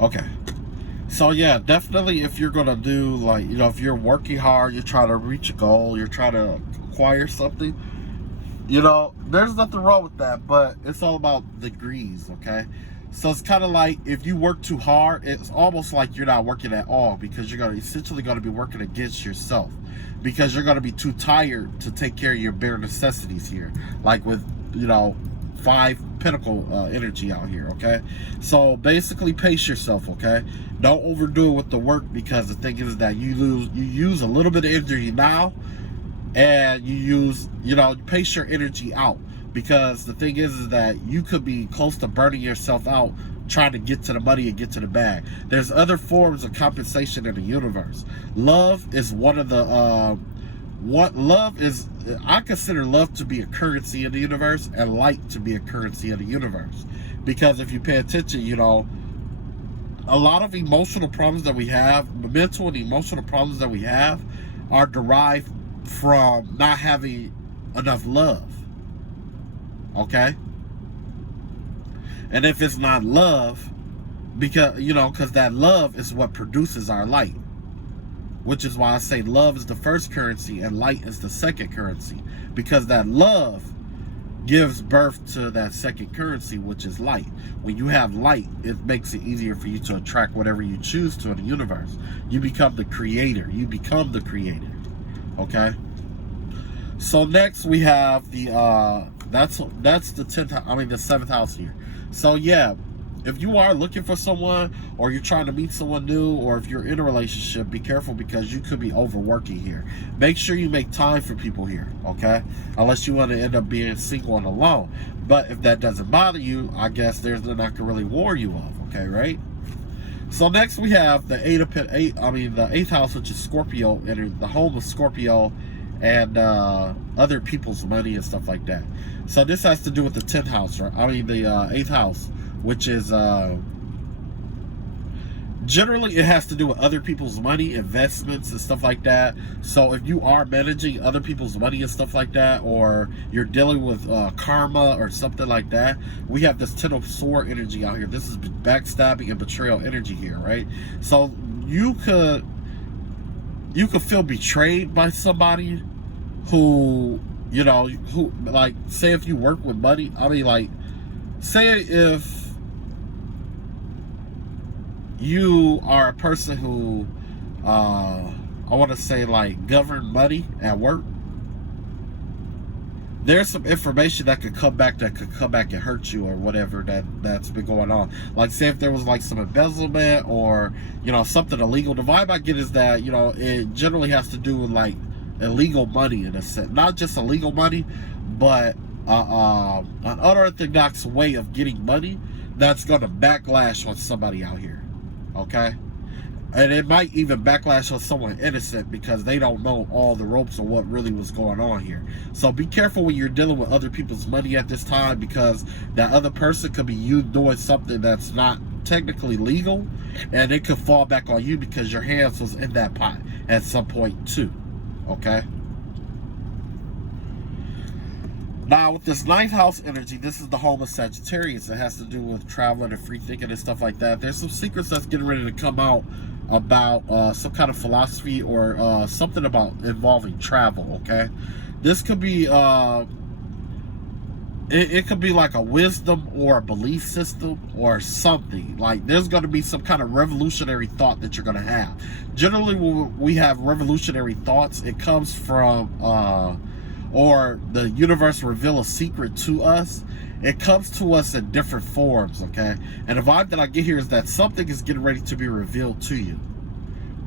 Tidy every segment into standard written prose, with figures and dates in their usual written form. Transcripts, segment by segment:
Okay. So yeah, definitely if you're gonna do, like, if you're working hard, you're trying to reach a goal, you're trying to acquire something, there's nothing wrong with that, but it's all about degrees, okay? So it's kind of like if you work too hard, it's almost like you're not working at all, because you're gonna essentially gonna be working against yourself, because you're gonna be too tired to take care of your bare necessities here, like with 5 Pinnacle energy out here, okay? So basically pace yourself, okay? Don't overdo it with the work, because the thing is that you use a little bit of energy now, and you pace your energy out, because the thing is that you could be close to burning yourself out trying to get to the money and get to the bag. There's other forms of compensation in the universe. Love is one of the I consider love to be a currency in the universe, and light to be a currency in the universe. Because if you pay attention, a lot of emotional problems that we have, mental and emotional problems that we have, are derived from not having enough love. Okay? And if it's not love, because that love is what produces our light. Which is why I say love is the first currency and light is the second currency. Because that love gives birth to that second currency, which is light. When you have light, it makes it easier for you to attract whatever you choose to in the universe. You become the creator. You become the creator. Okay? So next we have the that's the 10th, the 7th house here. So yeah, if you are looking for someone, or you're trying to meet someone new, or if you're in a relationship, be careful, because you could be overworking here. Make sure you make time for people here, okay? Unless you want to end up being single and alone. But if that doesn't bother you, I guess there's nothing I can really warn you of, okay, right? So next we have the 8th house, which is Scorpio, and the home of Scorpio and other people's money and stuff like that. So this has to do with the 10th house, right? The 8th house, which is generally it has to do with other people's money, investments and stuff like that. So if you are managing other people's money and stuff like that, or you're dealing with karma or something like that, we have this 10 of Sword energy out here. This is backstabbing and betrayal energy here, right? So you could feel betrayed by somebody who, like, say if you work with money, say if you are a person who, I want to say, like, govern money at work, there's some information that could come back and hurt you, or whatever that's been going on. Like, say if there was like some embezzlement, or something illegal. The vibe I get is that it generally has to do with like illegal money, in a sense. Not just illegal money, but an unorthodox way of getting money that's gonna backlash on somebody out here. Okay? And it might even backlash on someone innocent, because they don't know all the ropes of what really was going on here. So be careful when you're dealing with other people's money at this time, because that other person could be you doing something that's not technically legal, and it could fall back on you because your hands was in that pot at some point too. Okay? Now, with this 9th house energy, this is the home of Sagittarius. It has to do with traveling and free thinking and stuff like that. There's some secrets that's getting ready to come out about some kind of philosophy, or something about involving travel, okay? This could be, it could be like a wisdom or a belief system or something. Like, there's going to be some kind of revolutionary thought that you're going to have. Generally, when we have revolutionary thoughts, it comes from, or the universe reveal a secret to us. It comes to us in different forms, okay? And the vibe that I get here is that something is getting ready to be revealed to you.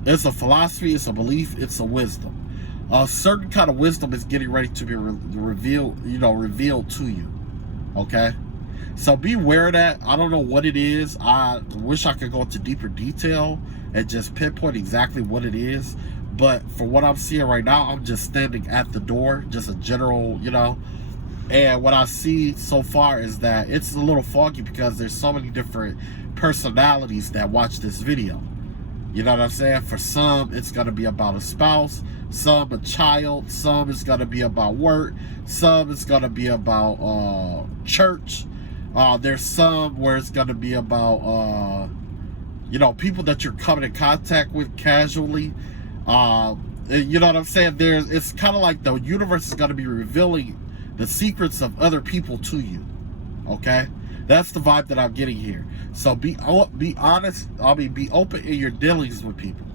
It's a philosophy, it's a belief, it's a wisdom. A certain kind of wisdom is getting ready to be revealed to you, okay? So be aware of that. I don't know what it is. I wish I could go into deeper detail and just pinpoint exactly what it is. But for what I'm seeing right now, I'm just standing at the door, just a general, and what I see so far is that it's a little foggy, because there's so many different personalities that watch this video. You know what I'm saying? For some, it's going to be about a spouse, some a child, some is going to be about work, some is going to be about church. There's some where it's going to be about, people that you're coming in contact with casually. You know what I'm saying? It's kind of like the universe is going to be revealing the secrets of other people to you. Okay, that's the vibe that I'm getting here. So be honest. Be open in your dealings with people.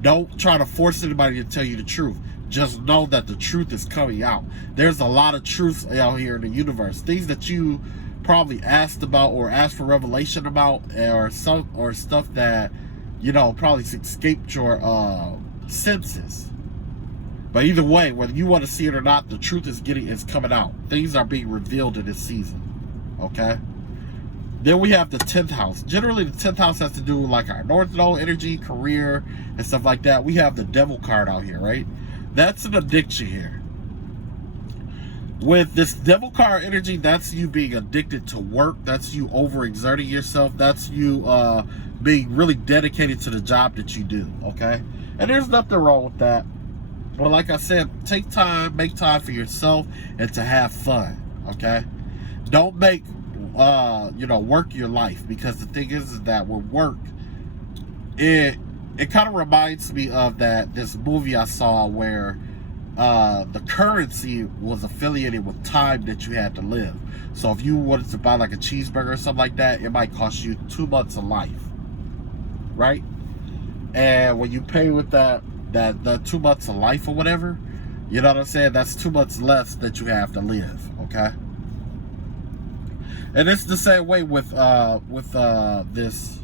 Don't try to force anybody to tell you the truth. Just know that the truth is coming out. There's a lot of truths out here in the universe. Things that you probably asked about or asked for revelation about, or stuff that probably escaped your senses. But either way, whether you want to see it or not, the truth is coming out. Things are being revealed in this season. Okay? Then we have the 10th house. Generally, the 10th house has to do with like our North Node energy, career, and stuff like that. We have the Devil card out here, right? That's an addiction here. With this Devil card energy, that's you being addicted to work. That's you overexerting yourself. That's you being really dedicated to the job that you do, okay? And there's nothing wrong with that. But like I said, take time, make time for yourself and to have fun, okay? Don't make work your life, because the thing is that with work, it kind of reminds me of this movie I saw where the currency was affiliated with time that you had to live. So if you wanted to buy like a cheeseburger or something like that, it might cost you 2 months of life, right? And when you pay with the 2 months of life or whatever, you know what I'm saying? That's 2 months less that you have to live, okay? And it's the same way with this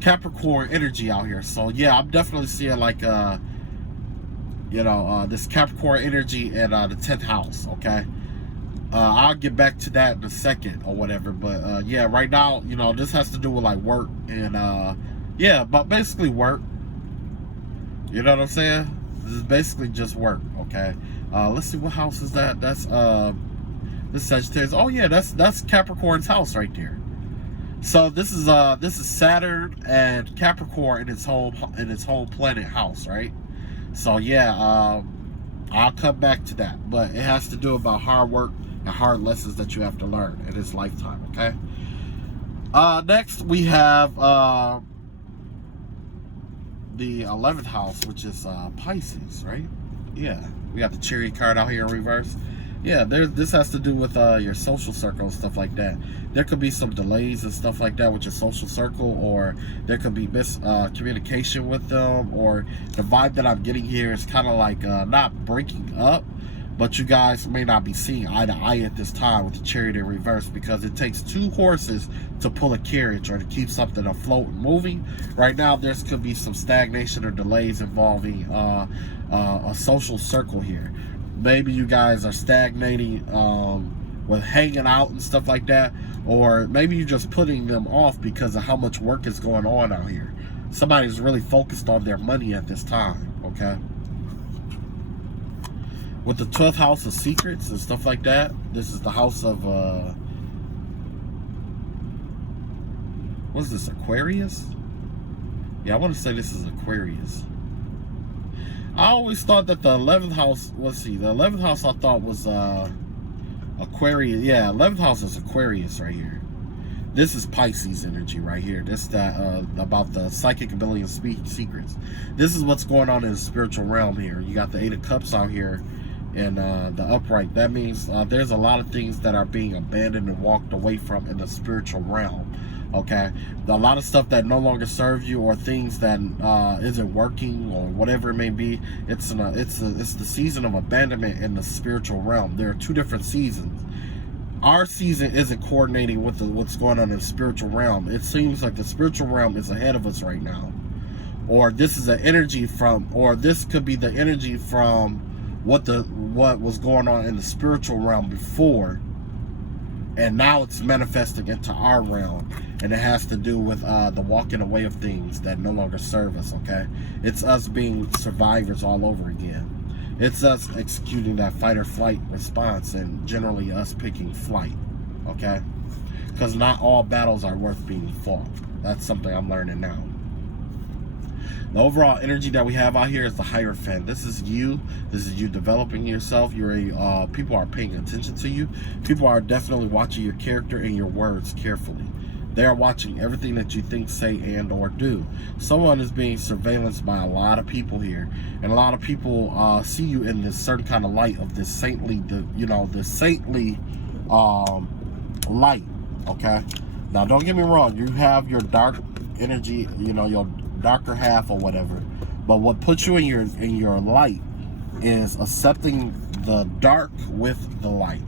Capricorn energy out here. So yeah, I'm definitely seeing like this Capricorn energy in the 10th house, okay? I'll get back to that in a second or whatever, but yeah, right now, this has to do with like work and yeah, but basically work. You know what I'm saying? This is basically just work, okay? Let's see, what house is that? That's this Sagittarius. Oh yeah, that's Capricorn's house right there. So this is Saturn and Capricorn in its whole planet house, right? So yeah, I'll come back to that, but it has to do about hard work and hard lessons that you have to learn in this lifetime, okay? Next we have the 11th house, which is Pisces, right? Yeah, we got the Chariot card out here in reverse. Yeah, this has to do with your social circle and stuff like that. There could be some delays and stuff like that with your social circle, or there could be miscommunication with them, or the vibe that I'm getting here is kind of like not breaking up, but you guys may not be seeing eye to eye at this time with the Chariot in reverse, because it takes 2 horses to pull a carriage or to keep something afloat and moving. Right now, there could be some stagnation or delays involving a social circle here. Maybe you guys are stagnating with hanging out and stuff like that, or maybe you're just putting them off because of how much work is going on out here. Somebody's really focused on their money at this time, okay? With the 12th house of secrets and stuff like that, this is the house of, what is this, Aquarius? Yeah, I want to say this is Aquarius. I always thought that the 11th house, let's see, the 11th house I thought was Aquarius. Yeah, 11th house is Aquarius right here. This is Pisces energy right here. This about the psychic ability and secrets. This is what's going on in the spiritual realm here. You got the 8 of Cups out here and the upright. That means there's a lot of things that are being abandoned and walked away from in the spiritual realm. Okay, a lot of stuff that no longer serve you, or things that isn't working, or whatever it may be. It's the season of abandonment in the spiritual realm. There are 2 different seasons. Our season isn't coordinating with what's going on in the spiritual realm. It seems like the spiritual realm is ahead of us right now, or this is an energy from, or this could be the energy from what was going on in the spiritual realm before. And now it's manifesting into our realm. And it has to do with the walking away of things that no longer serve us, okay? It's us being survivors all over again. It's us executing that fight or flight response, and generally us picking flight, okay? Because not all battles are worth being fought. That's something I'm learning now. The overall energy that we have out here is the Hierophant. This is you developing yourself. People are paying attention to you. People are definitely watching your character and your words carefully. They're watching everything that you think, say, and or do. Someone is being surveillanced by a lot of people here, and a lot of people see you in this certain kind of light of this saintly, this saintly light. Okay. Now, don't get me wrong. You have your dark energy, your darker half or whatever. But what puts you in your light is accepting the dark with the light,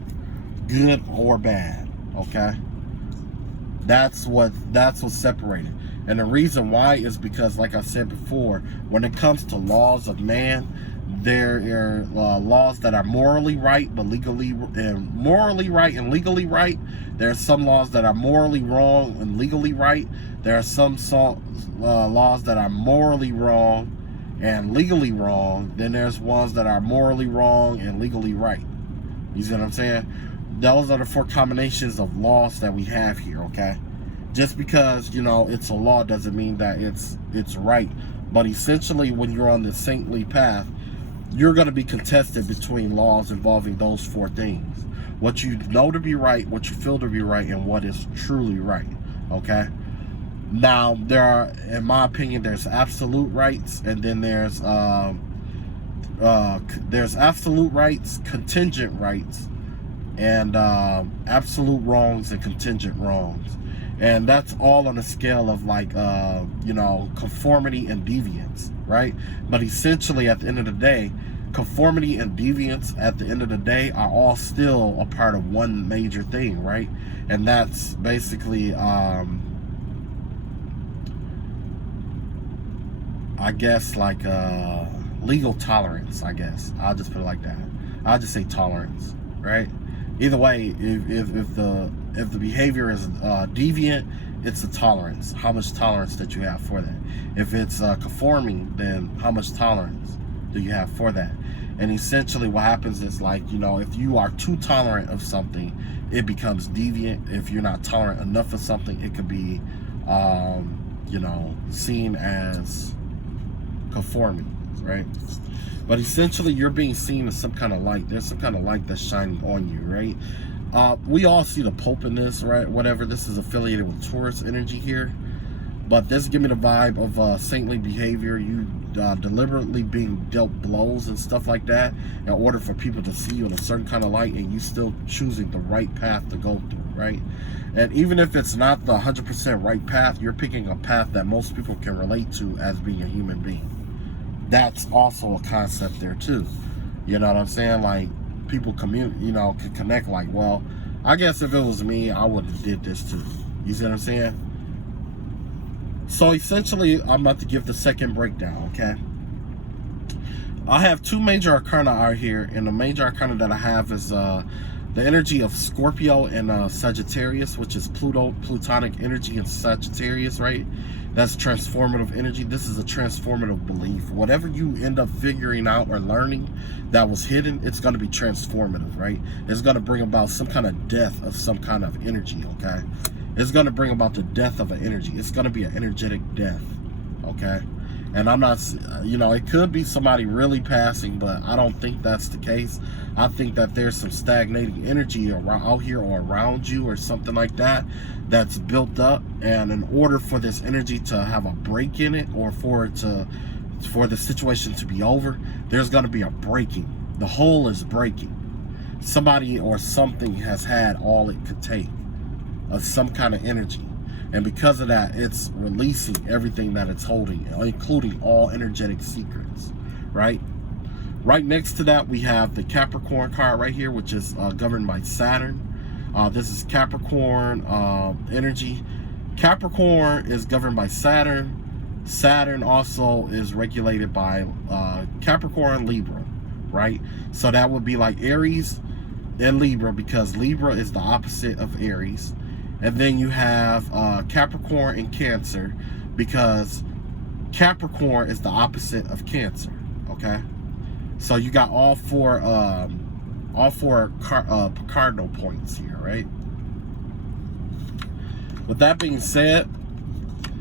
good or bad. Okay. That's what's separated. And the reason why is because, like I said before, when it comes to laws of man, there are laws that are morally right but legally and legally right. There are some laws that are morally wrong and legally right. There are some laws that are morally wrong and legally wrong. Then there's ones that are morally wrong and legally right. You see what I'm saying? Those are the 4 combinations of laws that we have here, okay? Just because, it's a law doesn't mean that it's right. But essentially, when you're on the saintly path, you're going to be contested between laws involving those 4 things. What you know to be right, what you feel to be right, and what is truly right, okay? Now, there are, in my opinion, there's absolute rights, and then there's absolute rights, contingent rights, and absolute wrongs and contingent wrongs. And that's all on a scale of like conformity and deviance, right? But essentially, at the end of the day, conformity and deviance at the end of the day are all still a part of one major thing, right? And that's basically I guess like legal tolerance. I guess I'll just put it like that. I'll just say tolerance, right? Either way, if the behavior is deviant, it's a tolerance. How much tolerance that you have for that? If it's conforming, then how much tolerance do you have for that? And essentially, what happens is like if you are too tolerant of something, it becomes deviant. If you're not tolerant enough of something, it could be seen as conforming, right? But essentially, you're being seen as some kind of light. There's some kind of light that's shining on you, right? We all see the Pope in this, right? Whatever. This is affiliated with Taurus energy here. But this give me the vibe of saintly behavior. You deliberately being dealt blows and stuff like that in order for people to see you in a certain kind of light, and you still choosing the right path to go through, right? And even if it's not the 100% right path, you're picking a path that most people can relate to as being a human being. That's also a concept there too. You know what I'm saying? Like people can connect like, well, I guess if it was me, I would have did this too. You see what I'm saying? So essentially, I'm about to give the second breakdown, okay? I have 2 major arcana out here, and the major arcana that I have is the energy of Scorpio and Sagittarius, which is Plutonic energy in Sagittarius, right? That's transformative energy. This is a transformative belief. Whatever you end up figuring out or learning that was hidden, it's going to be transformative, right? It's going to bring about some kind of death of some kind of energy, okay? It's going to bring about the death of an energy. It's going to be an energetic death, okay? And I'm not, it could be somebody really passing, but I don't think that's the case. I think that there's some stagnating energy out here or around you or something like that that's built up. And in order for this energy to have a break in it, or for the situation to be over, there's going to be a breaking. The whole is breaking. Somebody or something has had all it could take of some kind of energy, and because of that, it's releasing everything that it's holding, including all energetic secrets, right? Right next to that, we have the Capricorn card right here, which is governed by Saturn. This is Capricorn energy. Capricorn is governed by Saturn. Saturn also is regulated by Capricorn, Libra, right? So that would be like Aries and Libra, because Libra is the opposite of Aries. And then you have Capricorn and Cancer, because Capricorn is the opposite of Cancer, okay? So you got all four cardinal points here, right? With that being said,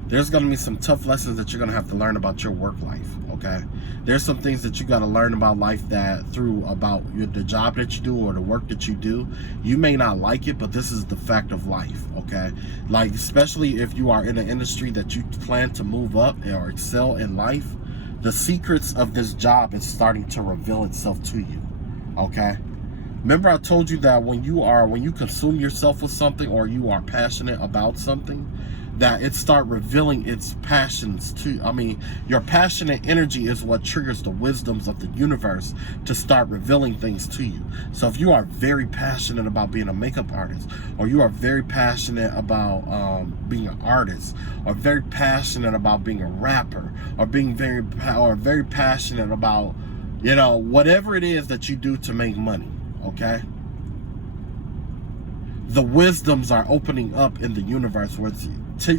There's going to be some tough lessons that you're going to have to learn about your work life, okay? There's some things that you got to learn about life that the job that you do or the work that you do. You may not like it, but this is the fact of life, okay? Like, especially if you are in an industry that you plan to move up or excel in life, the secrets of this job is starting to reveal itself to you, okay? Remember, I told you that when you consume yourself with something, or you are passionate about something, that it start revealing its passions to. I mean, your passionate energy is what triggers the wisdoms of the universe to start revealing things to you. So if you are very passionate about being a makeup artist, or you are very passionate about being an artist, or very passionate about being a rapper, or very passionate about, you know, whatever it is that you do to make money, okay? The wisdoms are opening up in the universe where it's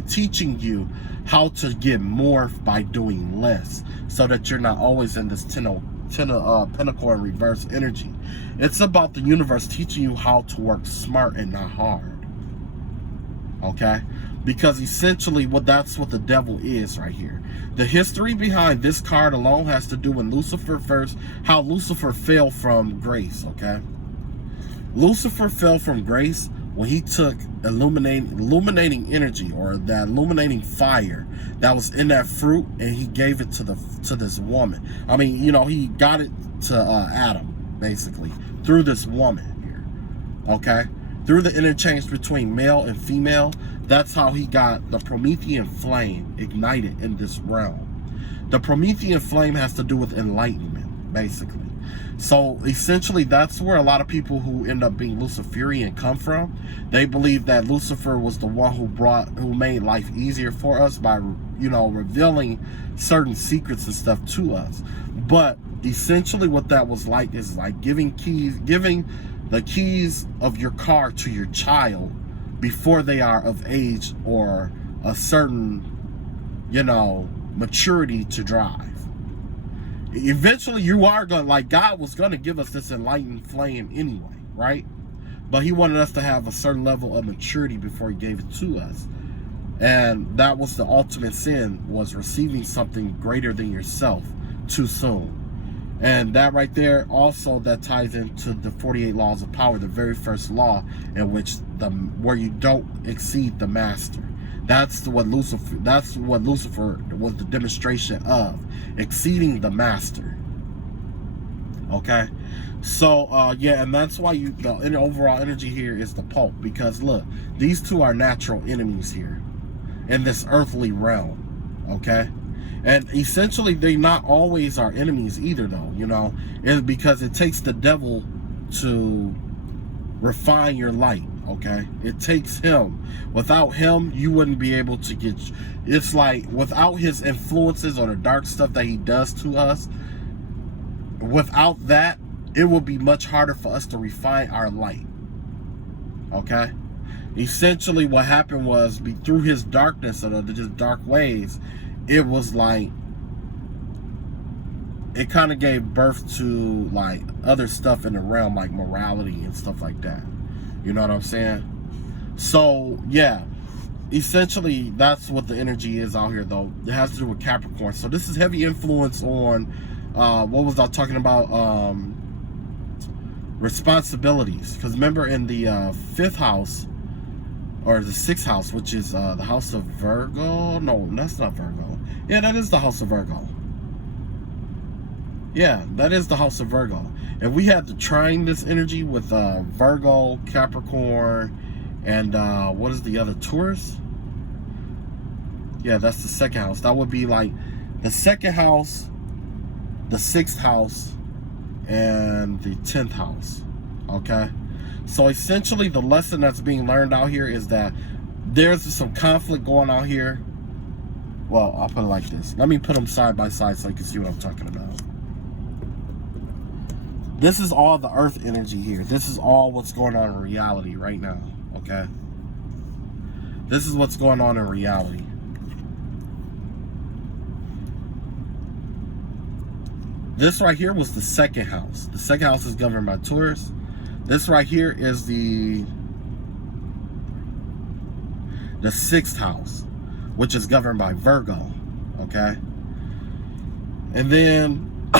teaching you how to get more by doing less, so that you're not always in this pinnacle and reverse energy. It's about the universe teaching you how to work smart and not hard, okay? Because essentially that's what the devil is right here. The history behind this card alone has to do with Lucifer first, how Lucifer fell from grace, okay? Lucifer fell from grace when he took illuminating energy, or that illuminating fire that was in that fruit, and he gave it to this woman. I mean, you know, he got it to Adam, basically, through this woman here, okay? Through the interchange between male and female, that's how he got the Promethean flame ignited in this realm. The Promethean flame has to do with enlightenment, basically. So essentially, that's where a lot of people who end up being Luciferian come from. They believe that Lucifer was the one who made life easier for us by, you know, revealing certain secrets and stuff to us. But essentially what that was like is like giving the keys of your car to your child before they are of age or a certain, you know, maturity to drive. Eventually you are going to, like, God was going to give us this enlightened flame anyway, right? But he wanted us to have a certain level of maturity before he gave it to us. And that was the ultimate sin, was receiving something greater than yourself too soon. And that right there also, that ties into the 48 laws of power, the very first law, in which where you don't exceed the master. That's what Lucifer was the demonstration of, exceeding the master. Okay, so yeah, and that's why the overall energy here is the Pope, because look, these two are natural enemies here in this earthly realm. Okay, and essentially they not always are enemies either, though, you know, because it takes the devil to refine your light. Okay, it takes him. Without him, you wouldn't be able to get. It's like, without his influences or the dark stuff that he does to us, without that, it will be much harder for us to refine our light. Okay, essentially what happened was, through his darkness or just dark ways, it was like, it kind of gave birth to like other stuff in the realm, like morality and stuff like that. You know what I'm saying? So yeah, essentially that's what the energy is out here, though. It has to do with Capricorn. So this is heavy influence on what was I talking about? Responsibilities. Because remember, in the 5th house, or the 6th house, which is the house of Virgo. No, that's not Virgo. Yeah, that is the house of Virgo. Yeah, that is the house of Virgo. And we had to trine this energy with Virgo, Capricorn, and what is the other, Taurus? Yeah, that's the 2nd house. That would be like the 2nd house, the 6th house, and the 10th house. Okay? So essentially the lesson that's being learned out here is that there's some conflict going on here. Well, I'll put it like this. Let me put them side by side so you can see what I'm talking about. This is all the earth energy here. This is all what's going on in reality right now, okay? This is what's going on in reality. This right here was the 2nd house. The 2nd house is governed by Taurus. This right here is the 6th house, which is governed by Virgo, okay? And then,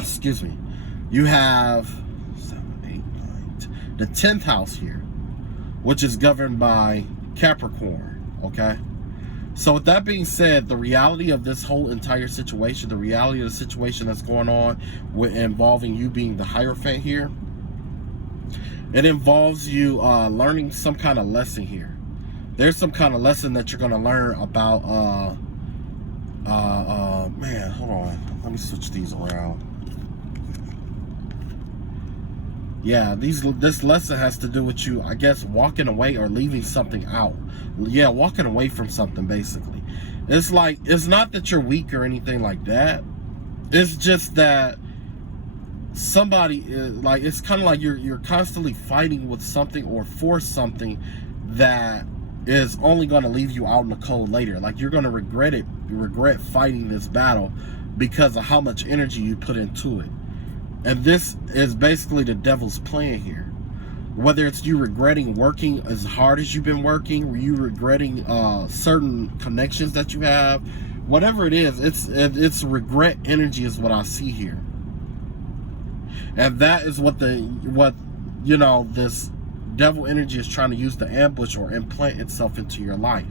excuse me, you have 7, 8, 9, 10, the 10th house here, which is governed by Capricorn, okay? So with that being said, the reality of this whole entire situation, the reality of the situation that's going on involving you being the Hierophant here, it involves you learning some kind of lesson here. There's some kind of lesson that you're going to learn about, man, hold on. Let me switch these around. Yeah, this lesson has to do with you, I guess, walking away or leaving something out. Yeah, walking away from something, basically. It's like, it's not that you're weak or anything like that. It's just that somebody, like, it's kind of like you're constantly fighting with something or for something that is only going to leave you out in the cold later. Like, you're going to regret fighting this battle because of how much energy you put into it. And this is basically the devil's plan here. Whether it's you regretting working as hard as you've been working, or you regretting certain connections that you have, whatever it is, it's regret energy is what I see here. And that is what you know, this devil energy is trying to use to ambush or implant itself into your life.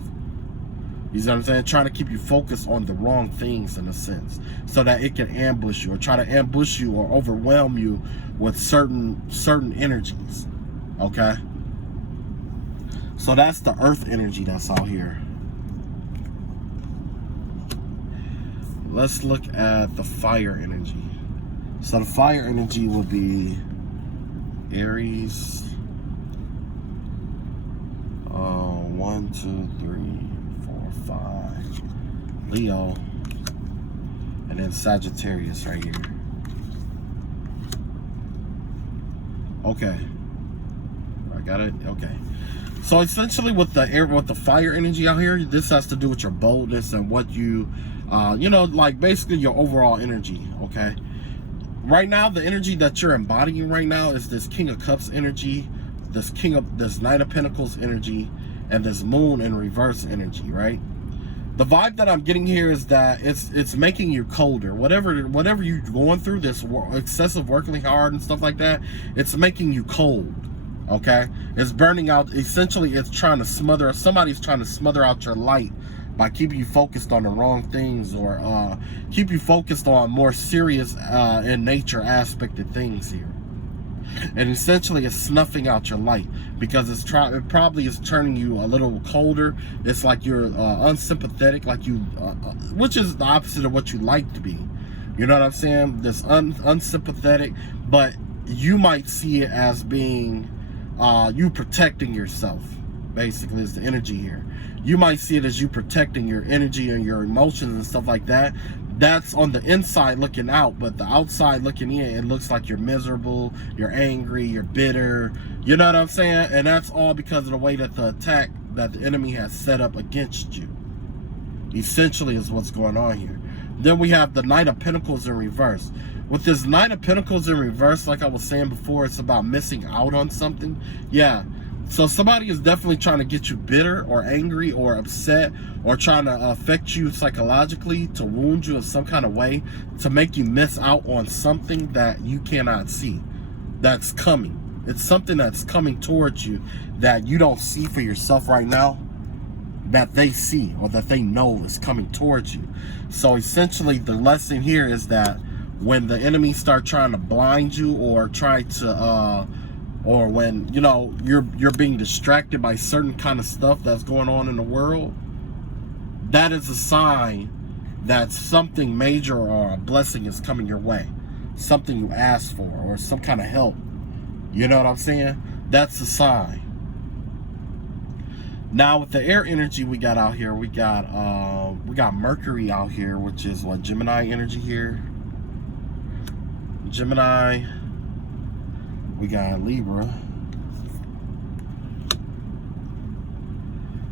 You know what I'm saying? Trying to keep you focused on the wrong things in a sense, so that it can ambush you or try to ambush you or overwhelm you with certain energies. Okay? So that's the earth energy that's out here. Let's look at the fire energy. So the fire energy will be Aries. 1, 2, 3, 4, 5. Leo. And then Sagittarius right here. Okay. I got it. Okay. So essentially with the fire energy out here, this has to do with your boldness and what you you know, like basically your overall energy, okay? Right now, the energy that you're embodying right now is this King of Cups energy, this Knight of Pentacles energy, and this Moon in reverse energy, right? The vibe that I'm getting here is that it's making you colder. Whatever you're going through, this excessive working hard and stuff like that, it's making you cold, okay? It's burning out. Essentially, it's trying to smother. Somebody's trying to smother out your light by keeping you focused on the wrong things, or keep you focused on more serious in nature aspect of things here. And essentially it's snuffing out your light because it probably is turning you a little colder. It's like you're unsympathetic, like you which is the opposite of what you like to be. You know what I'm saying? This unsympathetic, but you might see it as being you protecting yourself, basically, is the energy here. You might see it as you protecting your energy and your emotions and stuff like that. That's on the inside looking out, but the outside looking in, it looks like you're miserable, you're angry, you're bitter. You know what I'm saying? And that's all because of the way that the attack that the enemy has set up against you. Essentially is what's going on here. Then we have the Knight of Pentacles in reverse. With this Knight of Pentacles in reverse, like I was saying before, it's about missing out on something. Yeah. So somebody is definitely trying to get you bitter or angry or upset, or trying to affect you psychologically, to wound you in some kind of way, to make you miss out on something that you cannot see, that's coming. It's something that's coming towards you that you don't see for yourself right now, that they see or that they know is coming towards you. So essentially the lesson here is that when the enemy start trying to blind you or try to or when, you know, you're being distracted by certain kind of stuff that's going on in the world, that is a sign that something major or a blessing is coming your way. Something you asked for or some kind of help. You know what I'm saying? That's a sign. Now with the air energy we got out here, we got Mercury out here, which is what, Gemini energy here. Gemini. We got Libra.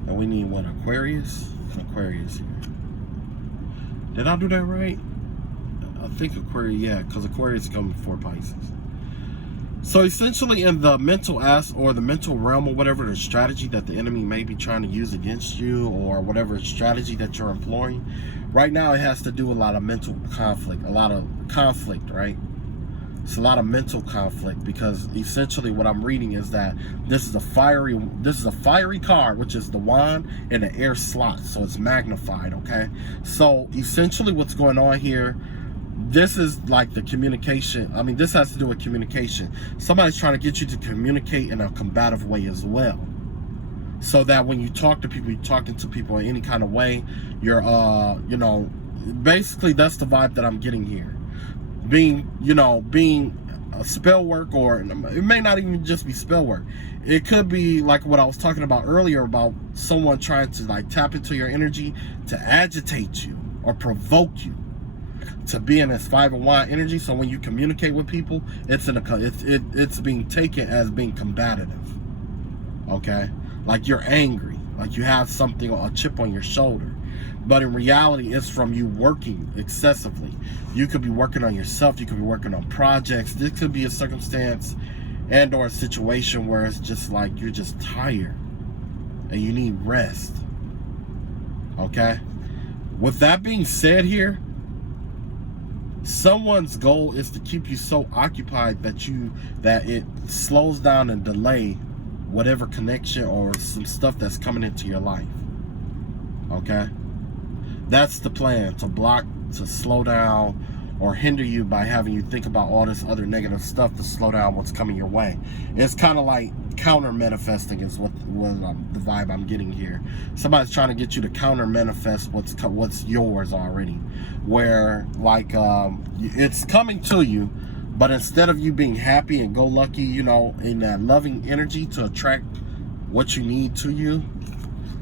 And we need what, Aquarius? Aquarius here. Did I do that right? I think Aquarius, yeah, because Aquarius is coming before Pisces. So essentially, in the mental or the mental realm or whatever, the strategy that the enemy may be trying to use against you, or whatever strategy that you're employing, right now it has to do with a lot of mental conflict, right? It's a lot of mental conflict, because essentially what I'm reading is that this is a fiery card, which is the wand in the air slot, so it's magnified. Okay, so essentially what's going on here, this is like the communication. I mean, this has to do with communication. Somebody's trying to get you to communicate in a combative way as well, so that when you talk to people, you're talking to people in any kind of way, you're basically that's the vibe that I'm getting here. Being a spell work, or it may not even just be spell work. It could be like what I was talking about earlier, about someone trying to like tap into your energy to agitate you or provoke you to be in this 5 of Wands energy. So when you communicate with people, it's being taken as being combative. Okay, like you're angry, like you have something, a chip on your shoulder. But in reality, it's from you working excessively. You could be working on yourself. You could be working on projects. This could be a circumstance and or a situation where it's just like you're just tired and you need rest. Okay? With that being said here, someone's goal is to keep you so occupied that it slows down and delay whatever connection or some stuff that's coming into your life. Okay? That's the plan, to block, to slow down, or hinder you by having you think about all this other negative stuff to slow down what's coming your way. It's kind of like counter manifesting is what the vibe I'm getting here. Somebody's trying to get you to counter manifest what's yours already, where like it's coming to you, but instead of you being happy and go lucky, in that loving energy to attract what you need to you,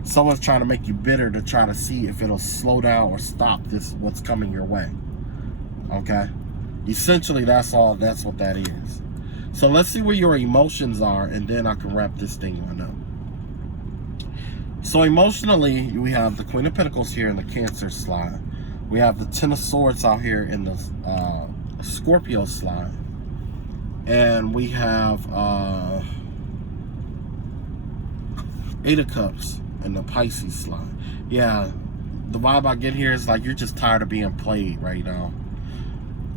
someone's trying to make you bitter to try to see if it'll slow down or stop what's coming your way. Okay? Essentially, that's what that is. So let's see where your emotions are, and then I can wrap this thing on up. So emotionally, we have the Queen of Pentacles here in the Cancer slide. We have the Ten of Swords out here in the Scorpio slide. And we have Eight of Cups in the Pisces slide. Yeah, the vibe I get here is like you're just tired of being played right now.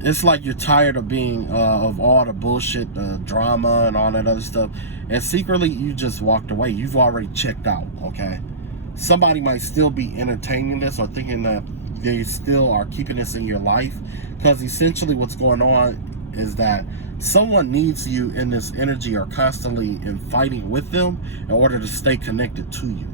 It's like you're tired of being of all the bullshit, the drama and all that other stuff, and secretly you just walked away. You've already checked out. Okay, somebody might still be entertaining this or thinking that they still are keeping this in your life, because essentially what's going on is that someone needs you in this energy, or constantly in fighting with them in order to stay connected to you.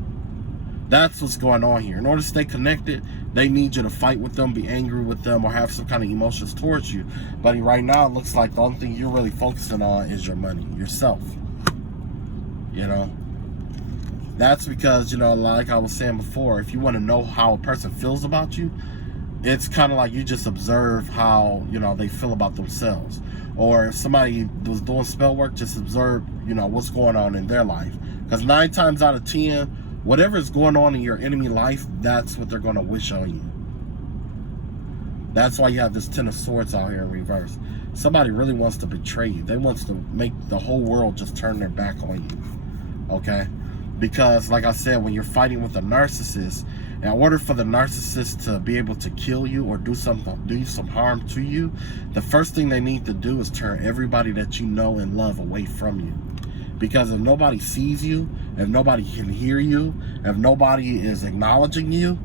That's what's going on here. In order to stay connected, they need you to fight with them, be angry with them, or have some kind of emotions towards you. But right now, it looks like the only thing you're really focusing on is your money, yourself. That's because, like I was saying before, if you want to know how a person feels about you, it's kind of like you just observe how, they feel about themselves. Or if somebody was doing spell work, just observe, what's going on in their life. Because 9 times out of 10, whatever is going on in your enemy life, that's what they're going to wish on you. That's why you have this Ten of Swords out here in reverse. Somebody really wants to betray you. They want to make the whole world just turn their back on you. Okay? Because, like I said, when you're fighting with a narcissist, in order for the narcissist to be able to kill you or do some harm to you, the first thing they need to do is turn everybody that you know and love away from you. Because if nobody sees you, if nobody can hear you, if nobody is acknowledging you,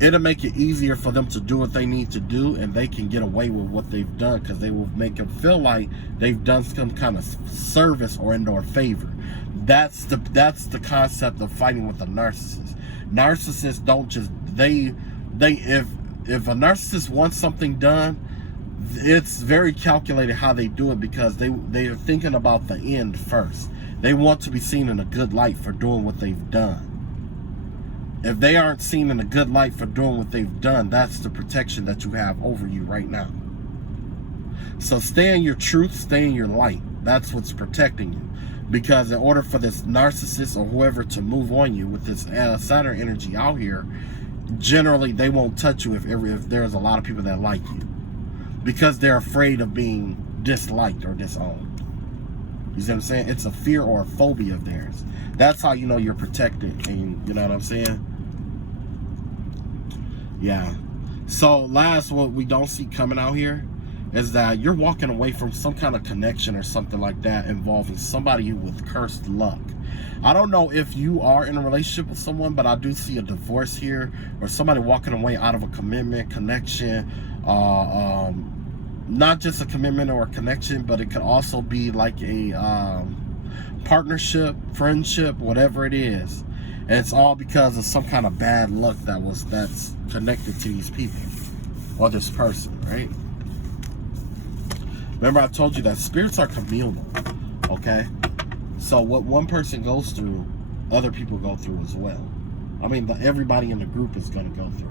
it'll make it easier for them to do what they need to do, and they can get away with what they've done, because they will make them feel like they've done some kind of service or in-door favor. That's the concept of fighting with a narcissist. Narcissists don't just if a narcissist wants something done, it's very calculated how they do it, because they are thinking about the end first. They want to be seen in a good light for doing what they've done. If they aren't seen in a good light for doing what they've done, that's the protection that you have over you right now. So stay in your truth, stay in your light. That's what's protecting you. Because in order for this narcissist or whoever to move on you with this Saturn energy out here, generally they won't touch you if there's a lot of people that like you. Because they're afraid of being disliked or disowned. You see what I'm saying? It's a fear or a phobia of theirs. That's how you know you're protected, and you know what I'm saying? Yeah. So last, what we don't see coming out here is that you're walking away from some kind of connection or something like that involving somebody with cursed luck. I don't know if you are in a relationship with someone, but I do see a divorce here, or somebody walking away out of a commitment, connection, not just a commitment or a connection, but it could also be like a partnership, friendship, whatever it is. And it's all because of some kind of bad luck that's connected to these people or this person, right? Remember I told you that spirits are communal, okay? So what one person goes through, other people go through as well. I mean, everybody in the group is going to go through.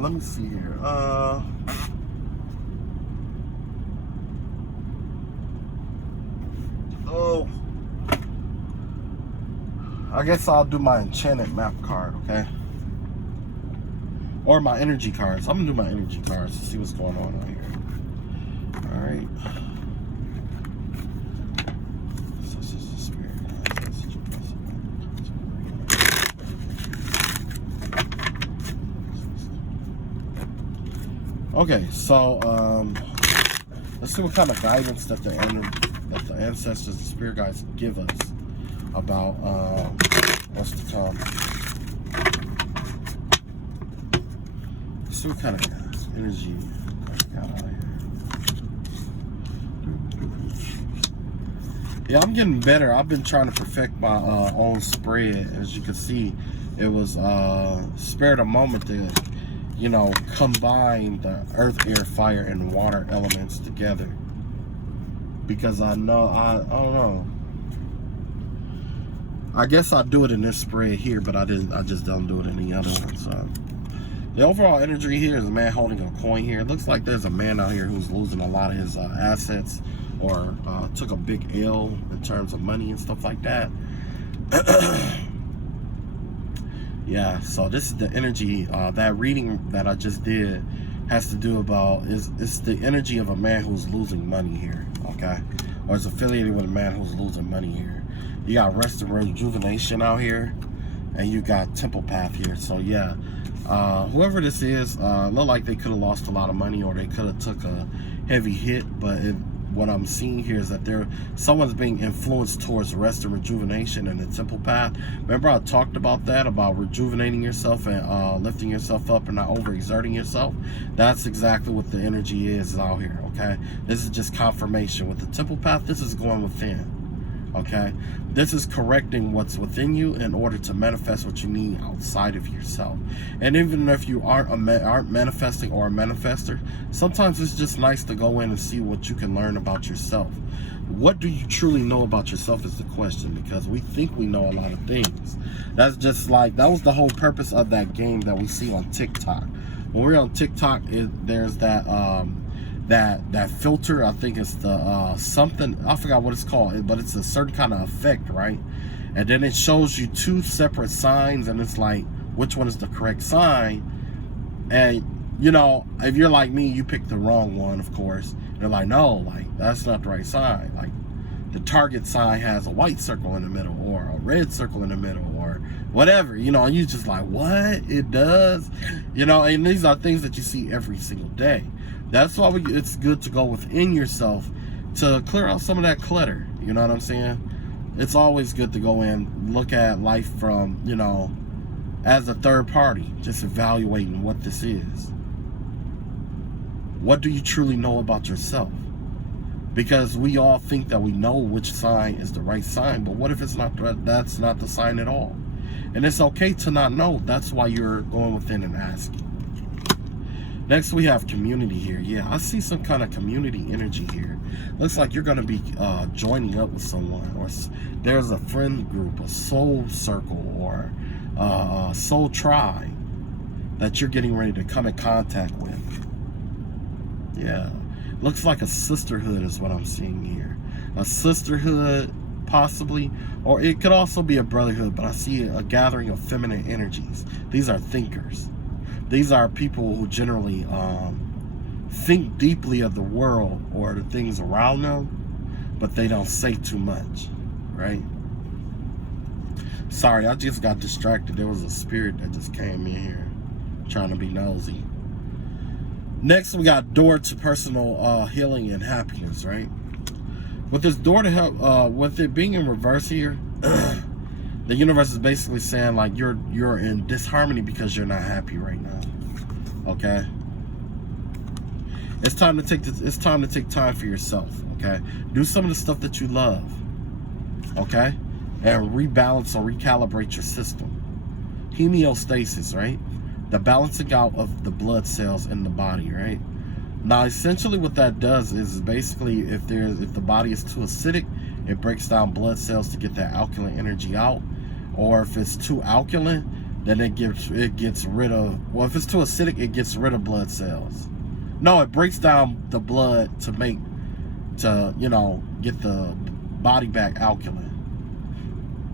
Let me see here. I guess I'll do my enchanted map card, okay? Or my energy cards. I'm gonna do my energy cards to see what's going on right here. Alright. Okay, so let's see what kind of guidance that the ancestors and spirit guides give us about what's to come. Let's see what kind of energy I got out here. Yeah, I'm getting better. I've been trying to perfect my own spread. As you can see, it was Spirit of Moment that, you know, combine the earth, air, fire, and water elements together. Because I know, I don't know. I guess I do it in this spread here, but I just don't do it in the other one. So the overall energy here is a man holding a coin here. It looks like there's a man out here who's losing a lot of his assets, or took a big L in terms of money and stuff like that. Yeah, so this is the energy, that reading that I just did has to do about, it's the energy of a man who's losing money here, okay? Or is affiliated with a man who's losing money here. You got rest and rejuvenation out here, and you got temple path here. So yeah, whoever this is, look like they could have lost a lot of money, or they could have took a heavy hit, but what I'm seeing here is that someone's being influenced towards rest and rejuvenation and the temple path. Remember I talked about that, about rejuvenating yourself and lifting yourself up and not overexerting yourself? That's exactly what the energy is out here, okay? This is just confirmation. With the temple path, this is going within. Okay, this is correcting what's within you in order to manifest what you need outside of yourself. And even if you aren't manifesting or a manifester, sometimes it's just nice to go in and see what you can learn about yourself. What do you truly know about yourself is the question, because we think we know a lot of things. That's just like, that was the whole purpose of that game that we see on TikTok. When we're on TikTok, there's that that filter. I think it's the something, I forgot what it's called, but it's a certain kind of effect, right? And then it shows you two separate signs, and it's like, which one is the correct sign? And you know, if you're like me, you pick the wrong one, of course. They're like, no, like that's not the right sign. Like the target sign has a white circle in the middle, or a red circle in the middle, or whatever, you know. And you just like, what? It does, you know. And these are things that you see every single day. That's why it's good to go within yourself to clear out some of that clutter. You know what I'm saying? It's always good to go in, look at life from, you know, as a third party, just evaluating what this is. What do you truly know about yourself? Because we all think that we know which sign is the right sign, but what if it's not? That's not the sign at all. And it's okay to not know. That's why you're going within and asking. Next, we have community here. Yeah, I see some kind of community energy here. Looks like you're going to be joining up with someone, or there's a friend group, a soul circle, or a soul tribe that you're getting ready to come in contact with. Yeah, looks like a sisterhood is what I'm seeing here. A sisterhood, possibly, or it could also be a brotherhood, but I see a gathering of feminine energies. These are thinkers. These are people who generally think deeply of the world or the things around them, but they don't say too much, right? Sorry, I just got distracted. There was a spirit that just came in here trying to be nosy. Next, we got door to personal healing and happiness, right? With this door to help, with it being in reverse here, the universe is basically saying like you're in disharmony because you're not happy right now. Okay, it's time to take time for yourself. Okay, do some of the stuff that you love. Okay, and rebalance or recalibrate your system. Homeostasis, right? The balancing out of the blood cells in the body, right? Now, essentially what that does is basically if the body is too acidic, it breaks down blood cells to get that alkaline energy out. Or if it's too alkaline, then it gets rid of, well, if it's too acidic, it gets rid of blood cells. No, it breaks down the blood to get the body back alkaline.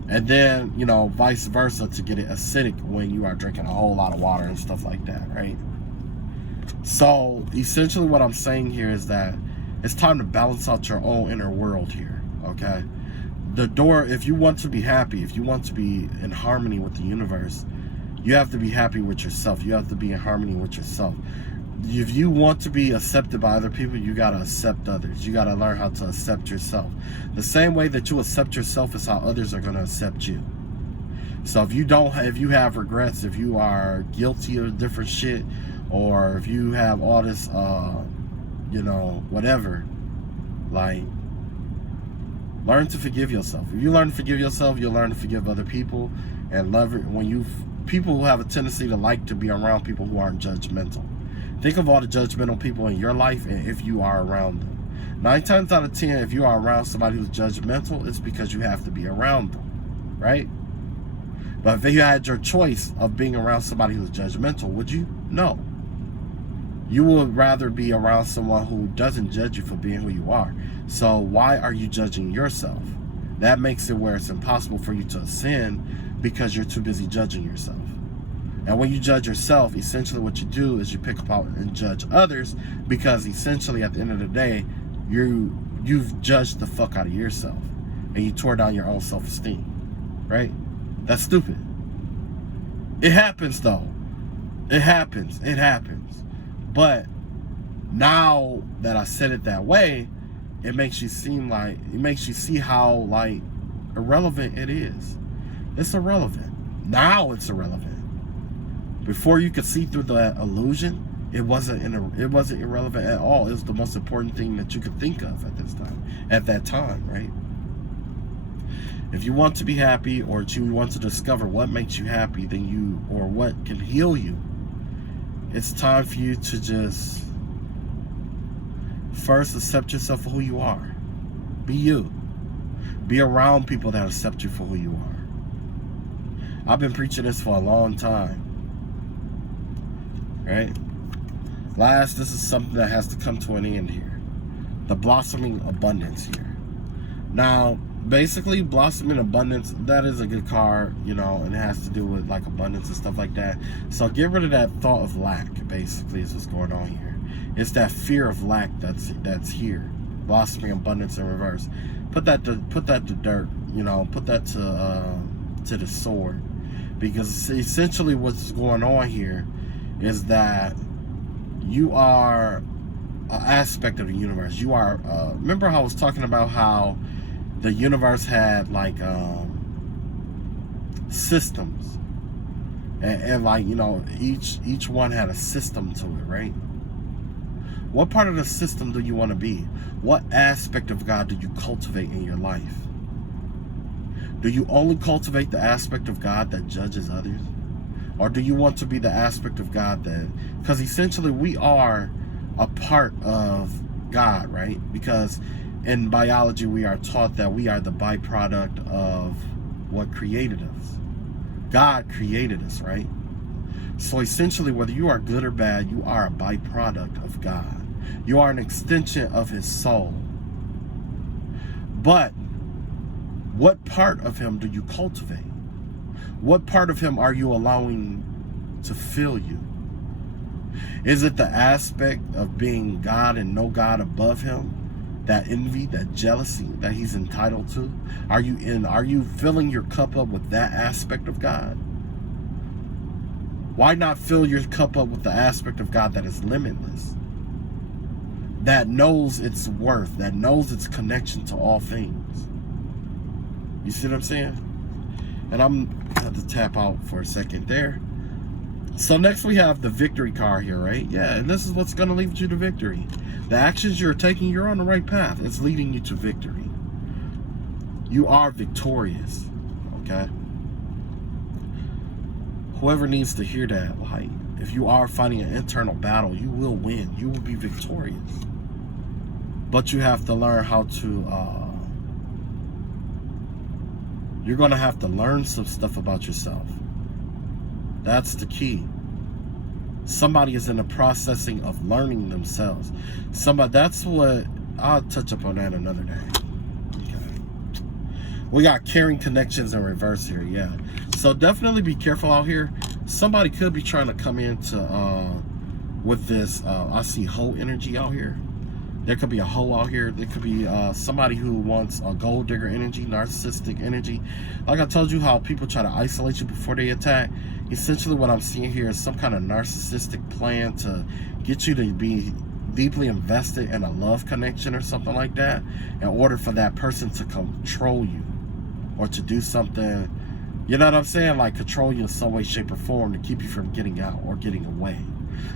And then, vice versa to get it acidic when you are drinking a whole lot of water and stuff like that, right? So, essentially what I'm saying here is that it's time to balance out your own inner world here, okay? The door, if you want to be happy, if you want to be in harmony with the universe, you have to be happy with yourself. You have to be in harmony with yourself. If you want to be accepted by other people, you got to accept others. You got to learn how to accept yourself. The same way that you accept yourself is how others are going to accept you. So if you have regrets, if you are guilty of different shit, or if you have all this, whatever, like, learn to forgive yourself. If you learn to forgive yourself, you'll learn to forgive other people and love it. People who have a tendency to like to be around people who aren't judgmental. Think of all the judgmental people in your life and if you are around them. 9 times out of 10, if you are around somebody who's judgmental, it's because you have to be around them, right? But if you had your choice of being around somebody who's judgmental, would you? No. You would rather be around someone who doesn't judge you for being who you are. So why are you judging yourself? That makes it where it's impossible for you to ascend because you're too busy judging yourself. And when you judge yourself, essentially what you do is you pick up and judge others because essentially at the end of the day, you've judged the fuck out of yourself and you tore down your own self-esteem, right? That's stupid. It happens though. It happens. But now that I said it that way, it makes you see how like irrelevant it is. It's irrelevant. Now it's irrelevant. Before you could see through the illusion, it wasn't irrelevant at all. It was the most important thing that you could think of at that time, right? If you want to be happy or you want to discover what makes you happy, or what can heal you, it's time for you to just first accept yourself for who you are. Be you. Be around people that accept you for who you are. I've been preaching this for a long time. Right? Last, this is something that has to come to an end here. The blossoming abundance here. Now, basically, blossoming abundance, that is a good card, and it has to do with like abundance and stuff like that. So get rid of that thought of lack, basically, is what's going on here. It's that fear of lack that's here. Blossoming abundance in reverse. Put that to dirt, put that to the sword. Because essentially what's going on here is that you are an aspect of the universe. You are, remember how I was talking about how the universe had like systems, and like each one had a system to it, right? What part of the system do you want to be? What aspect of God do you cultivate in your life? Do you only cultivate the aspect of God that judges others? Or do you want to be the aspect of God because essentially we are a part of God, right? Because in biology, we are taught that we are the byproduct of what created us. God created us, right? So essentially, whether you are good or bad, you are a byproduct of God. You are an extension of his soul. But what part of him do you cultivate? What part of him are you allowing to fill you? Is it the aspect of being God and no God above him? That envy, that jealousy that he's entitled to? Are you filling your cup up with that aspect of God? Why not fill your cup up with the aspect of God that is limitless? That knows its worth, that knows its connection to all things. You see what I'm saying? And I'm had to tap out for a second there. So next we have the victory card here, right? Yeah, and this is what's going to lead you to victory. The actions you're taking, you're on the right path. It's leading you to victory. You are victorious, okay? Whoever needs to hear that, like, if you are fighting an internal battle, you will win. You will be victorious. But you have to learn how to, you're going to have to learn some stuff about yourself. That's the key. Somebody is in the processing of learning themselves. That's what, I'll touch up on that another day. Okay. We got carrying connections in reverse here, yeah. So definitely be careful out here. Somebody could be trying to come into, with this, I see hoe energy out here. There could be a hoe out here. There could be somebody who wants a gold digger energy, narcissistic energy. Like I told you, how people try to isolate you before they attack. Essentially what I'm seeing here is some kind of narcissistic plan to get you to be deeply invested in a love connection or something like that, in order for that person to control you or to do something, you know what I'm saying, like control you in some way, shape, or form to keep you from getting out or getting away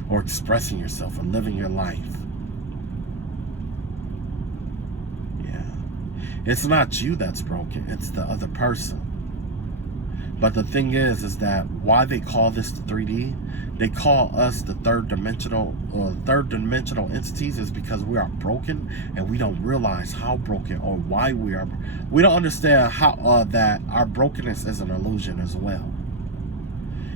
or expressing yourself or living your life. It's not you that's broken, it's the other person. But the thing is that why they call this the 3D, they call us the third dimensional entities, is because we are broken and we don't realize how broken or why we are. We don't understand how that our brokenness is an illusion as well.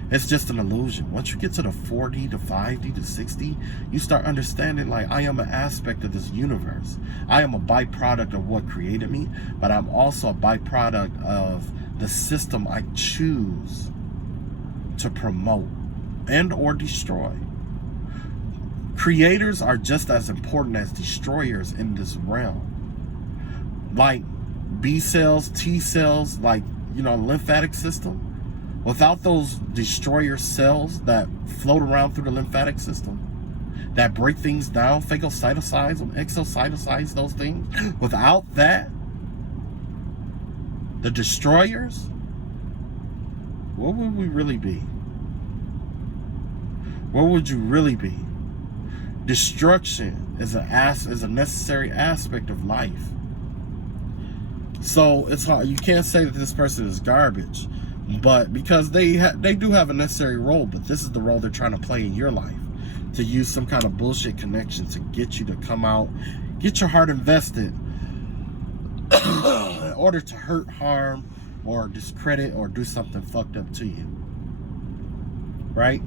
It's just an illusion. Once you get to the 4D to 5D to 6D, you start understanding, like, I am an aspect of this universe. I am a byproduct of what created me, but I'm also a byproduct of the system I choose to promote and or destroy. Creators are just as important as destroyers in this realm. Like B cells, T cells, like, you know, lymphatic system. Without those destroyer cells that float around through the lymphatic system, that break things down, phagocytosize them, exocytosize those things, without that, the destroyers, what would we really be? What would you really be? Destruction is a necessary aspect of life. So it's hard. You can't say that this person is garbage. But because they do have a necessary role, but this is the role they're trying to play in your life, to use some kind of bullshit connection to get you to come out, get your heart invested in order to hurt, harm, or discredit or do something fucked up to you. Right?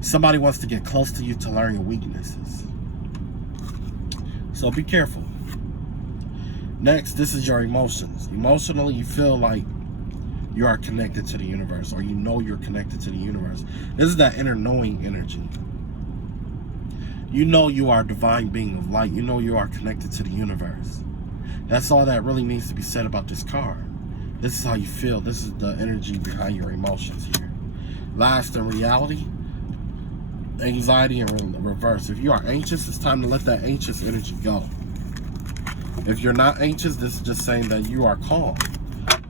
Somebody wants to get close to you to learn your weaknesses. So be careful. Next, this is your emotions. Emotionally, you feel like you are connected to the universe, or you know you're connected to the universe. This is that inner knowing energy. You know you are a divine being of light. You know you are connected to the universe. That's all that really needs to be said about this card. This is how you feel. This is the energy behind your emotions here. Last, in reality, anxiety in reverse. If you are anxious, it's time to let that anxious energy go. If you're not anxious, this is just saying that you are calm,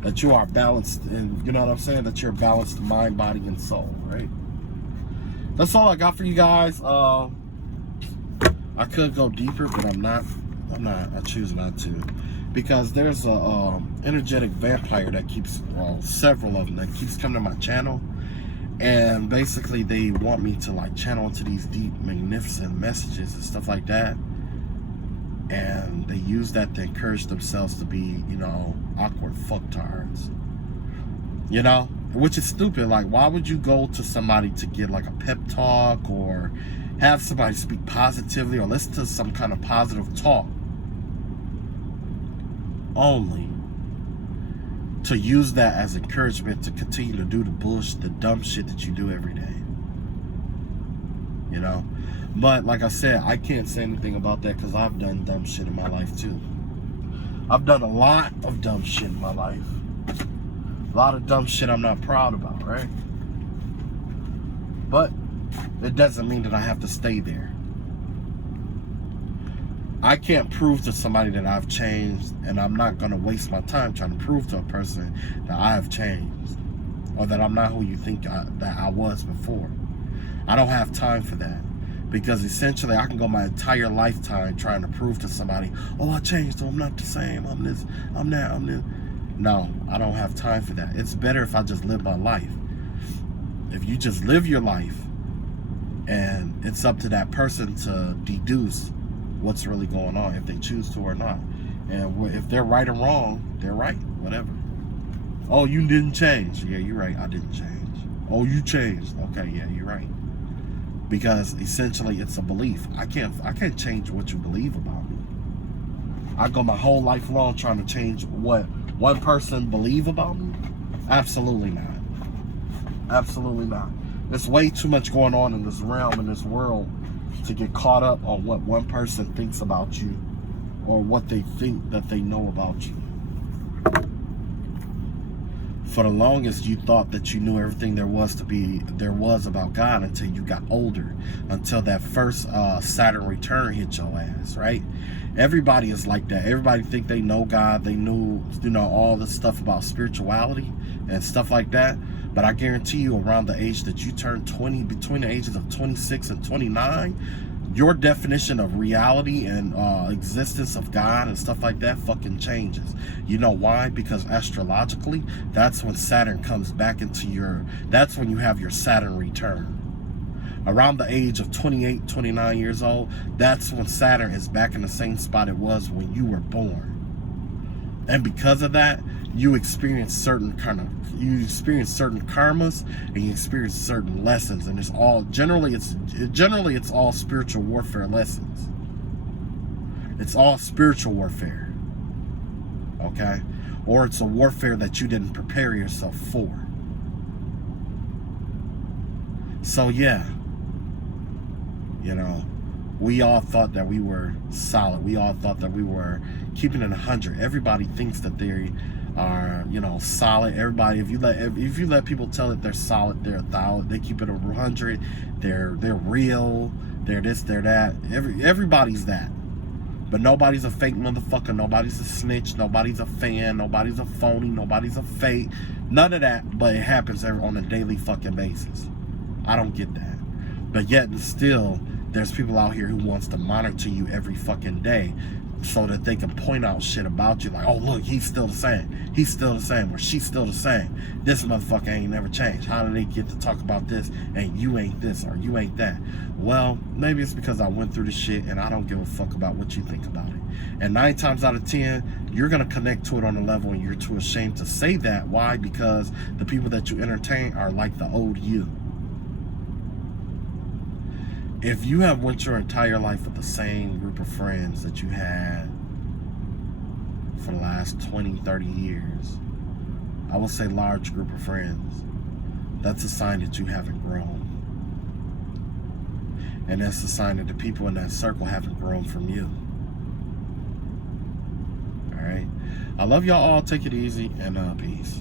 that you are balanced, and you know what I'm saying, that you're balanced mind, body, and soul, right? That's all I got for you guys. I could go deeper, but I'm not. I choose not to, because there's a energetic vampire that keeps, well, several of them that keeps coming to my channel, and basically they want me to like channel into these deep, magnificent messages and stuff like that. And they use that to encourage themselves to be, you know, awkward fucktards. You know? Which is stupid. Like, why would you go to somebody to get like a pep talk, or have somebody speak positively, or listen to some kind of positive talk, only to use that as encouragement to continue to do the bullshit, the dumb shit that you do every day? you know. But like I said, I can't say anything about that because I've done dumb shit in my life too. I've done a lot of dumb shit in my life. A lot of dumb shit I'm not proud about, right? But it doesn't mean that I have to stay there. I can't prove to somebody that I've changed, and I'm not going to waste my time trying to prove to a person that I have changed or that I'm not who you think that I was before. I don't have time for that, because essentially I can go my entire lifetime trying to prove to somebody, oh, I changed, oh, I'm not the same, I'm this, I'm that, I'm this. No, I don't have time for that. It's better if I just live my life. If you just live your life, and it's up to that person to deduce what's really going on, if they choose to or not. And if they're right or wrong, they're right, whatever. Oh, you didn't change. Yeah, you're right, I didn't change. Oh, you changed. Okay, yeah, you're right. Because essentially it's a belief. I can't change what you believe about me. I go my whole life long trying to change what one person believe about me? Absolutely not. Absolutely not. There's way too much going on in this realm, in this world, to get caught up on what one person thinks about you or what they think that they know about you. For the longest, you thought that you knew everything there was about God until you got older, until that first Saturn return hit your ass, right? Everybody is like that. Everybody think they know God, they knew, all this stuff about spirituality and stuff like that. But I guarantee you, around the age that you turn 20, between the ages of 26 and 29, your definition of reality and existence of God and stuff like that fucking changes. You know why? Because astrologically, that's when Saturn comes back into that's when you have your Saturn return. Around the age of 28, 29 years old, that's when Saturn is back in the same spot it was when you were born. And because of that, you experience certain karmas, and you experience certain lessons, and it's all generally it's all spiritual warfare lessons. It's all spiritual warfare, okay? Or it's a warfare that you didn't prepare yourself for. So yeah, we all thought that we were solid. We all thought that we were keeping it 100. Everybody thinks that they are, solid. Everybody, if you let people tell it they're solid, they're 1,000. They keep it 100. They're real. They're this, they're that. Everybody's that. But nobody's a fake motherfucker. Nobody's a snitch. Nobody's a fan. Nobody's a phony. Nobody's a fake. None of that. But it happens on a daily fucking basis. I don't get that. But yet and still, there's people out here who wants to monitor you every fucking day so that they can point out shit about you, like, oh, look, he's still the same. He's still the same, or she's still the same. This motherfucker ain't never changed. How do they get to talk about this and you ain't this or you ain't that? Well, maybe it's because I went through the shit and I don't give a fuck about what you think about it. And 9 times out of 10, you're going to connect to it on a level and you're too ashamed to say that. Why? Because the people that you entertain are like the old you. If you have went your entire life with the same group of friends that you had for the last 20, 30 years, I will say large group of friends, that's a sign that you haven't grown. And that's a sign that the people in that circle haven't grown from you. Alright? I love y'all all. Take it easy, and peace.